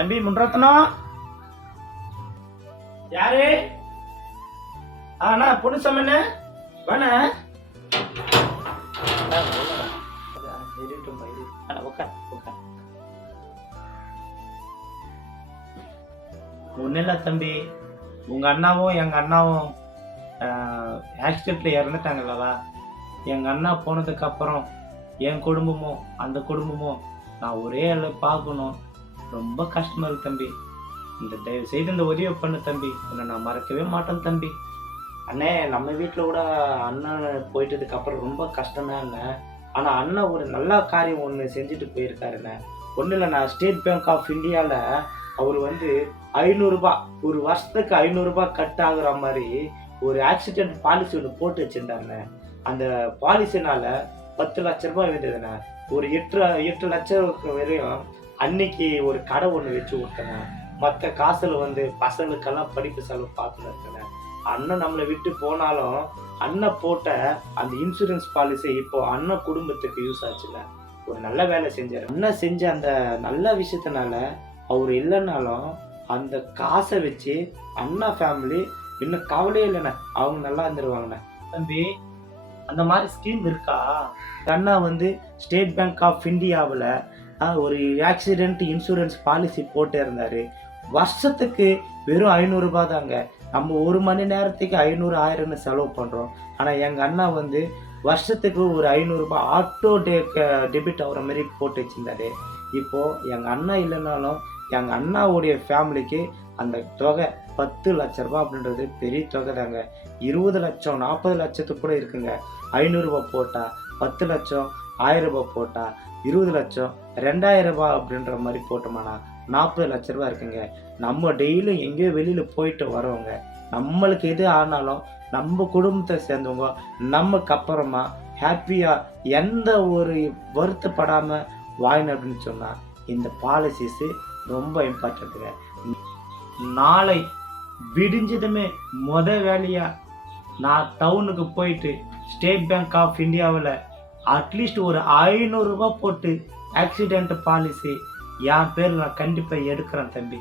தம்பி முன்ரத்னம் யாரு? பொண்ணு சம்மண்ண வேண ஒன்றும் இல்லை தம்பி, உங்க அண்ணாவும் எங்க அண்ணாவும் ஆக்சிடென்ட்ல இறந்துட்டாங்கல்லவா. எங்க அண்ணா போனதுக்கு அப்புறம் என் குடும்பமும் அந்த குடும்பமும் நான் ஒரே பார்க்கணும். ரொம்ப கஷ்டமா இருக்கு தம்பி. இந்த தயவு செய்து இந்த உதவியை பண்ணு தம்பி. உன்னை நான் மறக்கவே மாட்டேன் தம்பி. அண்ணே, நம்ம வீட்டில் கூட அண்ணன் போயிட்டதுக்கு அப்புறம் ரொம்ப கஷ்டம்தாங்க. ஆனால் அண்ணன் ஒரு நல்ல காரியம் ஒன்று செஞ்சுட்டு போயிருக்காருண்ணே. ஒன்றும் இல்லை, நான் ஸ்டேட் பேங்க் ஆஃப் இந்தியாவில் அவர் 500 ஒரு வருஷத்துக்கு 500 கட் ஆகுற மாதிரி ஒரு ஆக்சிடென்ட் பாலிசி ஒன்று போட்டு வச்சிருந்தாங்க. அந்த பாலிசினால 10 லட்ச ரூபாய் இருந்ததுண்ணே. ஒரு 8 லட்சம் வரையும் அன்னைக்கு ஒரு கடை ஒன்று வச்சு விட்டேங்க. மற்ற காசுல பசங்களுக்கெல்லாம் படிப்பு செலவு பார்த்துன்னு இருக்கேன். அண்ணன் நம்மளை விட்டு போனாலும் அண்ணன் போட்ட அந்த இன்சூரன்ஸ் பாலிசி இப்போ அண்ணன் குடும்பத்துக்கு யூஸ் ஆச்சுல்ல. ஒரு நல்ல வேலை செஞ்சார். அண்ணன் செஞ்ச அந்த நல்ல விஷயத்தினால அவர் இல்லைன்னாலும் அந்த காசை வச்சு அண்ணா ஃபேமிலி இன்னும் கவலையே இல்லைண்ணே, அவங்க நல்லா இருந்துருவாங்கண்ணே. தம்பி, அந்த மாதிரி ஸ்கீம் இருக்கா? அண்ணா ஸ்டேட் பேங்க் ஆஃப் இந்தியாவில் ஒரு ஆக்சிடென்ட் இன்சூரன்ஸ் பாலிசி போட்டு இருந்தார். வருஷத்துக்கு வெறும் 500 தாங்க. நம்ம ஒரு மணி நேரத்துக்கு 500 1000ன்னு செலவு பண்ணுறோம். ஆனால் எங்கள் அண்ணா வருஷத்துக்கு ஒரு 500 ஆட்டோ டெபிட் ஆகிற மாதிரி போட்டு வச்சுருந்தாரு. இப்போது எங்கள் அண்ணா இல்லைனாலும் எங்கள் அண்ணாவுடைய ஃபேமிலிக்கு அந்த தொகை 10 லட்ச ரூபா அப்படின்றது பெரிய தொகை தாங்க. 20 லட்சம் 40 லட்சத்துக்கு கூட இருக்குங்க. 500 போட்டால் 10 லட்சம், 1000 ரூபாய் போட்டால் 20 லட்சம், 2000 ரூபாய் அப்படின்ற மாதிரி போட்டோம்னா 40 லட்ச ரூபா இருக்குங்க. நம்ம டெய்லியும் எங்கேயோ வெளியில் போயிட்டு வரோங்க. நம்மளுக்கு எது ஆனாலும் நம்ம குடும்பத்தை சேர்ந்தவங்க நமக்கு அப்புறமா ஹாப்பியாக எந்த ஒரு வருத்தப்படாமல் வாழணும் அப்படின்னு சொன்னால் இந்த பாலிசிஸு ரொம்ப இம்பார்ட்டண்ட்டுங்க. நாளை விடிஞ்சதுமே வேலையாக நான் டவுனுக்கு போயிட்டு ஸ்டேட் பேங்க் ஆஃப் இந்தியாவில் அட்லீஸ்ட் ஒரு 500 ரூபாய் போட்டு ஆக்சிடென்ட் பாலிசி என் பேர் நான் கண்டிப்பாக எடுக்கிறேன் தம்பி.